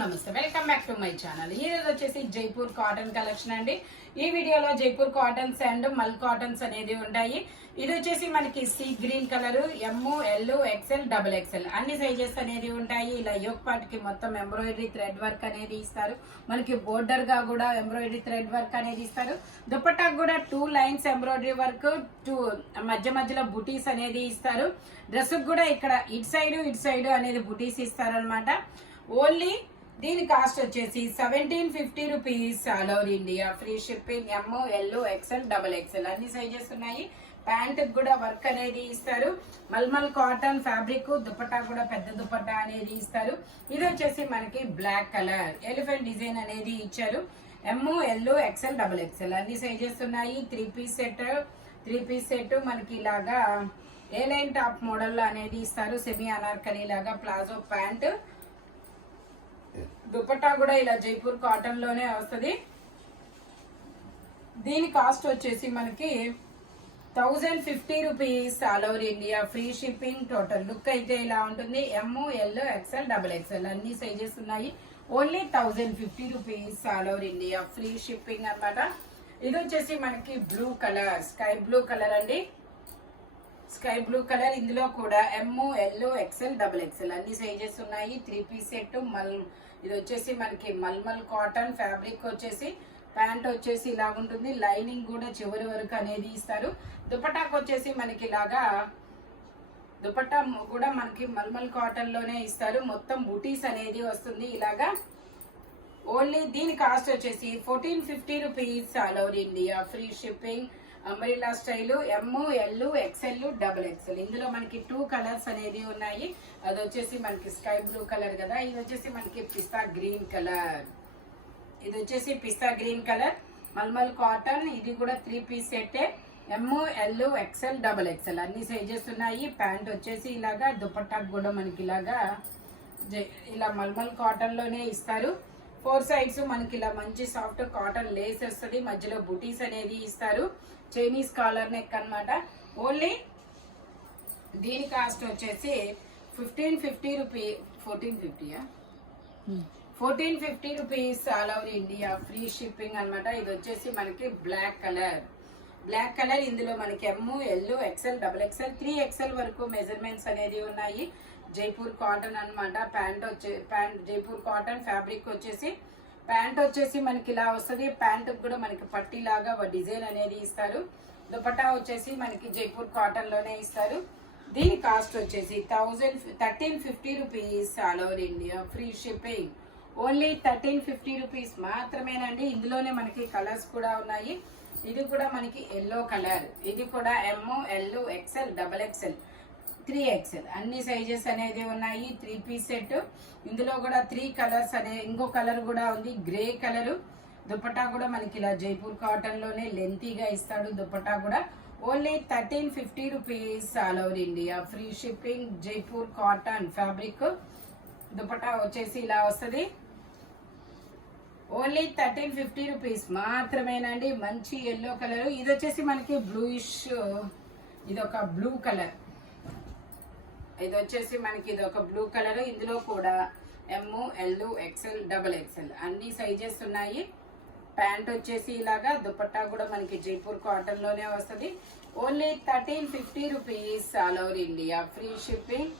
నమస్తే welcome back to my channel. ఈ రోజు వచ్చేసి జైపూర్ కాటన్ కలెక్షన్ అండి. ఈ వీడియోలో జైపూర్ కాటన్స్ అండ్ మల్ కాటన్స్ అనేది ఉంటాయి. ఇది వచ్చేసి మనకి sea green colour, M, L, XL, double XL అన్ని సైజెస్ అనేది ఉంటాయి. ఇలా యోక్ పార్ట్ కి మొత్తం ఎంబ్రాయిడరీ థ్రెడ్ వర్క్ అనేది ఇస్తారు. మనకి బోర్డర్ గా కూడా ఎంబ్రాయిడరీ థ్రెడ్ వర్క్ అనేది ఇస్తారు. దుపట్టాకు కూడా 2 లైన్స్ ఎంబ్రాయిడరీ వర్క్, 2 మధ్యలో బుటీస్ అనేది ఇస్తారు. డ్రెస్ కూడా ఇక్కడ ఇటు సైడ్ అనేది బుటీస్ ఇస్తారు అనమాట. ఓన్లీ దీని కాస్ట్ వచ్చేసి 1750 rupees. All over India free shipping. M, L, XL, double XL అన్ని సైజెస్ ఉన్నాయి. ప్యాంట్ కూడా వర్క్ అనేది ఇస్తారు. Mulmul cotton fabric. దుపట్టా కూడా పెద్ద దుపట్టా అనేది ఇస్తారు. ఇది వచ్చేసి మనకి బ్లాక్ కలర్ ఎలిఫెంట్ డిజైన్ అనేది ఇచ్చారు. ఎమ్, ఎల్, ఎక్స్ఎల్, డబుల్ ఎక్స్ఎల్ అన్ని సైజెస్ ఉన్నాయి. 3 పీస్ సెట్ మనకి ఇలాగా ఏ లైన్ టాప్ మోడల్ అనేది ఇస్తారు. సెమీ అనార్కలి లాగా ప్లాజో ప్యాంట్. దుపట్టా కూడా ఇలా జైపూర్ కాటన్ లోనే వస్తుంది. దీని కాస్ట్ వచ్చేసి మనకి 1050 rupees. All over India free shipping. Total look అయితే ఇలా ఉంటుంది. M, L, XL, double XL అన్ని సైజెస్ ఉన్నాయి. Only 1050 rupees. All over India free shipping అన్నమాట. ఇది వచ్చేసి మనకి blue colour, sky blue colour అండి. Sky blue colour. ఇందులో కూడా M, L, XL, double XL అన్ని సైజెస్ ఉన్నాయి. 3 పీస్ సెట్. ఇది వచ్చేసి మనకి మల్మల్ కాటన్ ఫ్యాబ్రిక్. వచ్చేసి ప్యాంట్ వచ్చేసి ఇలా ఉంటుంది. లైనింగ్ కూడా చివరి వరకు అనేది ఇస్తారు. దుపట్టాకు వచ్చేసి మనకి ఇలాగా దుపట్టా కూడా మనకి మల్మల్ కాటన్ లోనే ఇస్తారు. మొత్తం బుటీస్ అనేది వస్తుంది ఇలాగా. ఓన్లీ దీని కాస్ట్ వచ్చేసి 1450 rupees. All over India free shipping. Umbrella style. M, L, XL, double XL. ఇందులో మనకి 2 కలర్స్ అనేది ఉన్నాయి. అది వచ్చేసి మనకి స్కై బ్లూ కలర్ కదా. ఇది వచ్చేసి మనకి పిస్తా గ్రీన్ కలర్. ఇది వచ్చేసి పిస్తా గ్రీన్ కలర్ మల్మల్ కాటన్. ఇది కూడా 3 piece set. M, L, XL, double XL అన్ని సైజెస్ ఉన్నాయి. ప్యాంట్ వచ్చేసి ఇలాగా. దుపట్టాకు కూడా మనకి ఇలాగా ఇలా మల్మల్ కాటన్ లోనే ఇస్తారు. 4 సైడ్స్ మనకి ఇలా మంచి సాఫ్ట్ కాటన్ లేస్ వస్తుంది. మధ్యలో బుటీస్ అనేది ఇస్తారు. చైనీస్ కాలర్ నెక్ అన్నమాట. ఓన్లీ దీని కాస్ట్ వచ్చేసి 1450 rupees. All over India free shipping అన్నమాట. ఇది వచ్చేసి మనకి బ్లాక్ కలర్. ఇందులో మనకి M, L, XL, double XL, 3 XL వరకు మెజర్మెంట్స్ అనేది ఉన్నాయి. జైపూర్ కాటన్ అన్నమాట. Pant Jaipur cotton fabric. వచ్చేసి ప్యాంట్ వచ్చేసి మనకి ఇలా వస్తుంది. ప్యాంట్ కూడా మనకి పట్టీ లాగా డిజైన్ అనేది ఇస్తారు. దుపట్టా వచ్చేసి మనకి జైపూర్ కాటన్ లోనే ఇస్తారు. దీని కాస్ట్ వచ్చేసి 1350 rupees. All over India free shipping. Only 1350 rupees మాత్రమేనండి. ఇందులోనే మనకి కలర్స్ కూడా ఉన్నాయి. ఇది కూడా మనకి ఎల్లో కలర్. ఇది కూడా M, L, XL, double XL, 3 XL అన్ని సైజెస్ అనేది ఉన్నాయి. 3 పీస్ సెట్. ఇందులో కూడా 3 కలర్స్ ఇంకో కలర్ కూడా ఉంది, గ్రే కలర్. దుపట్టా కూడా మనకి ఇలా జైపూర్ కాటన్ లోనే లెంతీగా ఇస్తాడు. దుపట్టా కూడా only 1350 rupees. All over India free shipping. Jaipur cotton fabric. Dupatta వచ్చేసి ఇలా వస్తుంది. ఓన్లీ 1350 రూపీస్ మాత్రమేనండి. మంచి ఎల్లో కలర్. ఇది వచ్చేసి మనకి బ్లూయిష్. ఇది ఒక బ్లూ కలర్. ఇది వచ్చేసి మనకి ఇది ఒక బ్లూ కలర్. ఇందులో కూడా M, L, XL, double XL అన్ని సైజెస్ ఉన్నాయి. ప్యాంట్ వచ్చేసి ఇలాగా. దుపట్టా కూడా మనకి జైపూర్ కాటన్ లోనే వస్తుంది. Only 1350 rupees. All over India free shipping.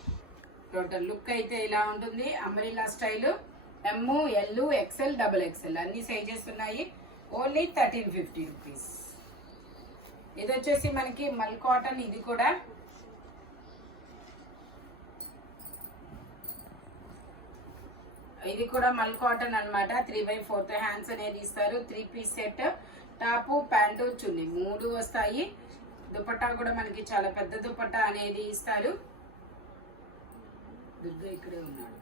Total look అయితే ఇలా ఉంటుంది. Umbrella style. M, L, XL, double XL అన్ని సైజెస్ ఉన్నాయి. Only 1350 rupees. ఇది వచ్చేసి మనకి మల్ కాటన్. ఇది కూడా మల్ కాటన్ అన్నమాట. 3/4 హ్యాండ్స్ అనేది ఇస్తారు. 3 piece set. Top, pant, chunni 3 వస్తాయి. దుపట్టా కూడా మనకి చాలా పెద్ద దుపట్టా అనేది ఇస్తారు. ఇక్కడే ఉన్నాడు.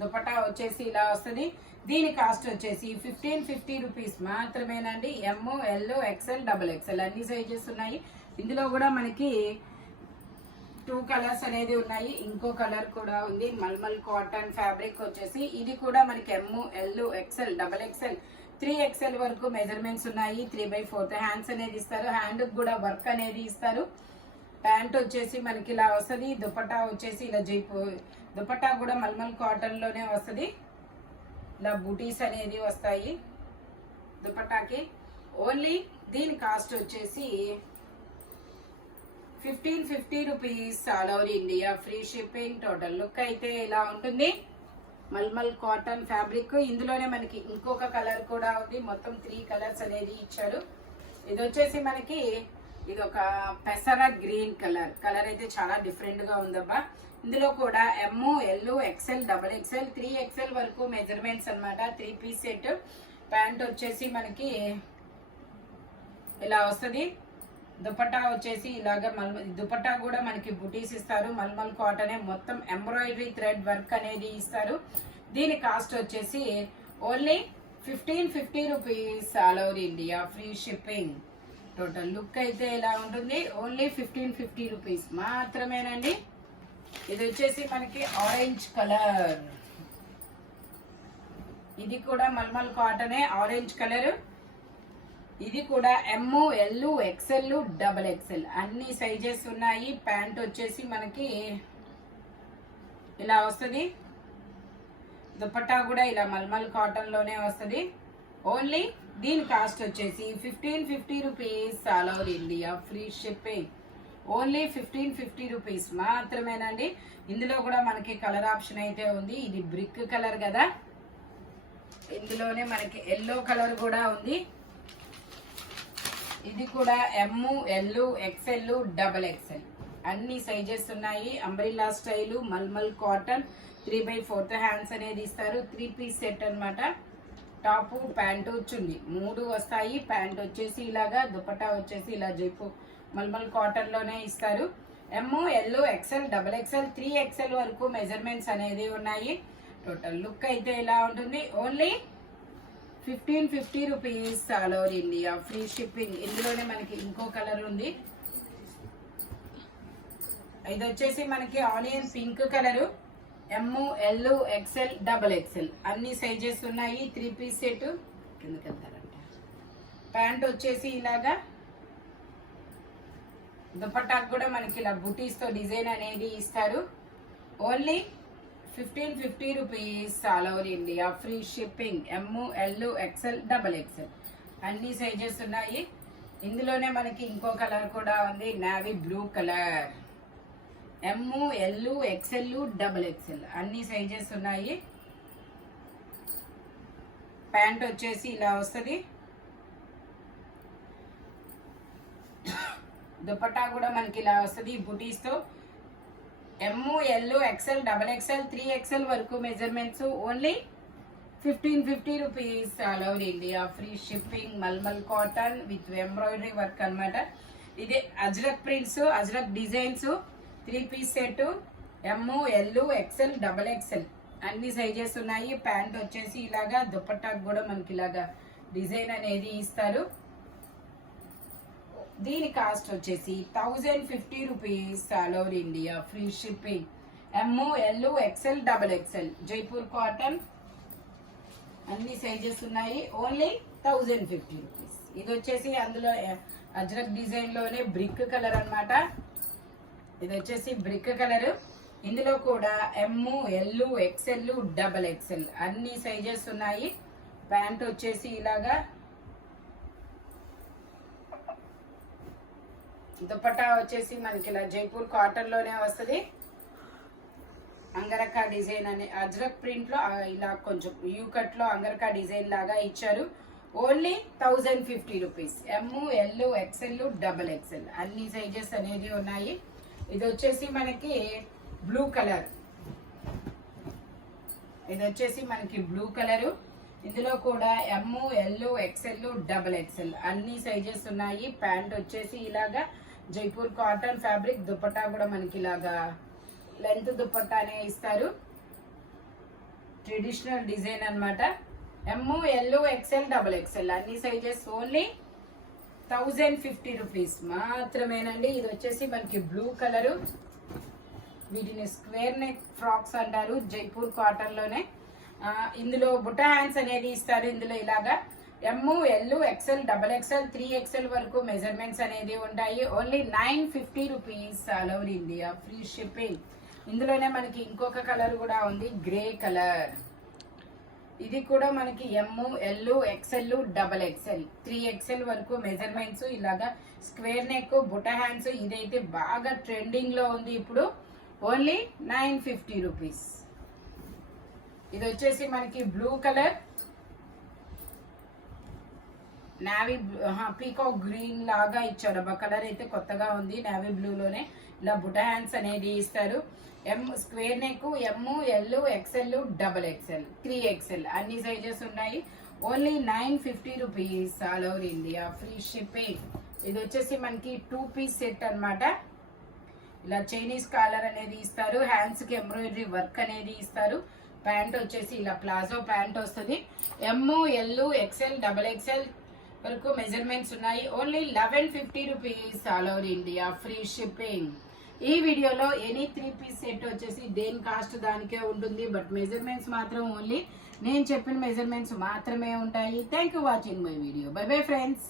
దుపట్టా వచ్చేసి ఇలా వస్తుంది. దీని కాస్ట్ వచ్చేసి 1550 రూపీస్ మాత్రమేనండి. ఎమ్, ఎల్, ఎక్స్ఎల్, డబుల్ ఎక్స్ఎల్ అన్ని సైజెస్ ఉన్నాయి. ఇందులో కూడా మనకి 2 కలర్స్ అనేది ఉన్నాయి. ఇంకో కలర్ కూడా ఉంది. Mulmul cotton fabric. వచ్చేసి ఇది కూడా మనకి M, L, XL, double XL, 3 XL వరకు మెజర్మెంట్స్ ఉన్నాయి. 3/4 హ్యాండ్స్ అనేది ఇస్తారు. హ్యాండ్ కూడా వర్క్ అనేది ఇస్తారు. ప్యాంట్ వచ్చేసి మనకి ఇలా వస్తుంది. దుపట్టా వచ్చేసి ఇలా దుపట్టా కూడా మల్మల్ కాటన్ లోనే వస్తుంది. ఇలా బూటీస్ అనేది వస్తాయి దుపట్టాకి. ఓన్లీ దీని కాస్ట్ వచ్చేసి 1550 rupees all over India, free shipping. Total look అయితే ఇలా ఉంటుంది. Mulmul cotton fabric. ఇందులోనే మనకి ఇంకొక కలర్ కూడా ఉంది. మొత్తం 3 కలర్స్ అనేది ఇచ్చారు. ఇది వచ్చేసి మనకి ఇది ఒక పెసర గ్రీన్ కలర్ అయితే చాలా డిఫరెంట్ గా ఉందబ్బా. ఇందులో కూడా M, L, XL, double XL, 3XL వరకు మెజర్మెంట్స్ అన్నమాట. 3 పీస్ సెట్. ప్యాంట్ వచ్చేసి మనకి ఇలా వస్తుంది. దుపట్టా వచ్చేసి ఇలాగ దుపట్టా కూడా మనకి బుటీస్ ఇస్తారు. మల్మల్ కాటనే, మొత్తం ఎంబ్రాయిడరీ థ్రెడ్ వర్క్ అనేది ఇస్తారు. దీని కాస్ట్ వచ్చేసి only 1550 rupees all over India, free shipping. Total look అయితే ఇలా ఉంటుంది. ఓన్లీ 1550 రూపీస్ మాత్రమేనండి. ఇది వచ్చేసి మనకి ఆరెంజ్ కలర్. ఇది కూడా మల్మల్ కాటనే, ఆరెంజ్ కలర్. ఇది కూడా M, L, XL, double XL అన్ని సైజెస్ ఉన్నాయి. ప్యాంట్ వచ్చేసి మనకి ఇలా వస్తుంది. దుపట్టా కూడా ఇలా మల్మల్ కాటన్ లోనే వస్తుంది. ఓన్లీ దీని కాస్ట్ వచ్చేసి 1550 rupees all over India, free shipping. Only 1550 rupees మాత్రమేనండి. ఇందులో కూడా మనకి కలర్ ఆప్షన్ అయితే ఉంది. ఇది బ్రిక్ కలర్ కదా, ఇందులోనే మనకి ఎల్లో కలర్ కూడా ఉంది. ఇది కూడా M, L, XL, double XL అన్ని సైజెస్ ఉన్నాయి. Umbrella style mulmul cotton. 3/4 hands అనేది ఇస్తారు. 3 పీస్ సెట్ అన్నమాట. టాపు, ప్యాంటు, చున్నీ 3 వస్తాయి. ప్యాంట్ వచ్చేసి ఇలాగా, దుపట్టా వచ్చేసి ఇలా జైపూర్ మల్మల్ కాటన్ లోనే ఇస్తారు. M, L, XL, double XL, 3XL వరకు మెజర్మెంట్స్ అనేది ఉన్నాయి. టోటల్ లుక్ అయితే ఇలా ఉంటుంది. Only 1550 rupees all over India, free shipping. ఇందులోనే మనకి ఇంకో కలర్ ఉంది. ఇది వచ్చేసి మనకి onion pink colour. M, L, XL, double XL అన్ని సైజెస్ ఉన్నాయి. 3 పీస్ సెట్. కిందకి వెళ్తారంట. ప్యాంట్ వచ్చేసి ఇలాగా, దుపట్టాకు కూడా మనకి ఇలా బుటీస్ తో డిజైన్ అనేది ఇస్తారు. Only 1550 rupees all over India, free shipping. M, L, XL, double XL అన్ని సైజెస్ ఉన్నాయి. ఇందులోనే మనకి ఇంకో కలర్ కూడా ఉంది, navy blue colour. M, L, XL, double XL అన్ని సైజెస్ ఉన్నాయి. ప్యాంట్ వచ్చేసి ఇలా వస్తుంది. దుపట్టా కూడా మనకి ఇలా వస్తుంది బుటీస్ తో. M, L, XL, double XL, 3XL వరకు measurements. Only 1550 rupees all over India, free shipping. Mulmul cotton with embroidery work అన్నమాట. ఇదే Ajrak prints, Ajrak designs. 3 piece set. M, L, XL, double XL అన్ని సైజెస్ ఉన్నాయి. ప్యాంట్ వచ్చేసి ఇలాగా, దుపట్టాకు కూడా మనకి ఇలాగా డిజైన్ అనేది ఇస్తారు. దీని కాస్ట్ వచ్చేసి 1050 rupees all over India, free shipping. M, L, XL, double XL Jaipur cotton అన్ని సైజెస్ ఉన్నాయి. Only 1050 rupees. ఇది వచ్చేసి అందులో అజ్రక్ డిజైన్ లోనే బ్రిక్ కలర్ అన్నమాట. ఇది వచ్చేసి బ్రిక్ కలర్. ఇందులో కూడా M, L, XL, double XL అన్ని సైజెస్ ఉన్నాయి. ప్యాంట్ వచ్చేసి ఇలాగా, దుపట్టా వచ్చేసి మనకి ఇలా జైపూర్ కాటన్ లోనే వస్తుంది. అంగరకా డిజైన్ అనే అజ్రక్ ప్రింట్ లో ఇలా కొంచెం యూ కట్ లో అంగరకా డిజైన్ లాగా ఇచ్చారు. Only 1050 rupees. M, L, XL, double XL అన్ని సైజెస్ అనేది ఉన్నాయి. ఇది వచ్చేసి మనకి బ్లూ కలర్. ఇది వచ్చేసి మనకి బ్లూ కలరు. ఇందులో కూడా M, L, XL, double XL అన్ని సైజెస్ ఉన్నాయి. ప్యాంట్ వచ్చేసి ఇలాగా జైపూర్ కాటన్ ఫ్యాబ్రిక్. దుపట్టా కూడా మనకి ఇలాగా లెంత్ దుపట్టానే ఇస్తారు. ట్రెడిషనల్ డిజైన్ అన్నమాట. M, L, XL, double XL అన్ని సైజెస్. ఓన్లీ 1050 రూపీస్ మాత్రమేనండి. ఇది వచ్చేసి మనకి బ్లూ కలరు. వీటిని స్క్వేర్ నెక్ ఫ్రాక్స్ అంటారు జైపూర్ కాటన్ లోనే. ఇందులో బుట్ట హ్యాండ్స్ అనేది ఇస్తారు. ఇందులో ఇలాగా M, L, XL, double XL, 3XL వరకు మెజర్మెంట్స్ అనేది ఉంటాయి. Only 950 rupees all over India, free shipping. ఇందులోనే మనకి ఇంకొక కలర్ కూడా ఉంది, గ్రే కలర్. ఇది కూడా మనకి ML XL XXL 3XL వరకు మెజర్మెంట్స్. ఇలాగా స్క్వేర్ నెక్, బుట్ట హ్యాండ్స్. ఇదైతే బాగా ట్రెండింగ్ లో ఉంది ఇప్పుడు. Only 950 rupees. ఇది వచ్చేసి మనకి blue colour, navy peacock green లాగా ఇచ్చాడు. అబ్బా కలర్ అయితే కొత్తగా ఉంది. నావీ బ్లూ లోనే ఇలా బుట్ట హ్యాండ్స్ అనేది ఇస్తారు. Square neck, ML XL XXL 3XL అన్ని సైజెస్ ఉన్నాయి. Only 950 rupees all over India, free shipping. ఇది వచ్చేసి మనకి 2 పీస్ సెట్ అన్నమాట. ఇలా చైనీస్ కాలర్ అనేది ఇస్తారు, హ్యాండ్స్ కి ఎంబ్రాయిడరీ వర్క్ అనేది ఇస్తారు. ప్యాంట్ వచ్చేసి ఇలా ప్లాజో ప్యాంట్ వస్తుంది. ML XL XXL వరకు మెజర్మెంట్స్ ఉన్నాయి. Only 1150 rupees all over India, free shipping. ఈ వీడియోలో ఎనీ 3 పీస్ సెట్ వచ్చేసి దేని కాస్ట్ దానికే ఉంటుంది. బట్ మెజర్మెంట్స్ మాత్రం ఓన్లీ నేను చెప్పిన మెజర్మెంట్స్ మాత్రమే ఉంటాయి. Thank you watching my video. By bye friends.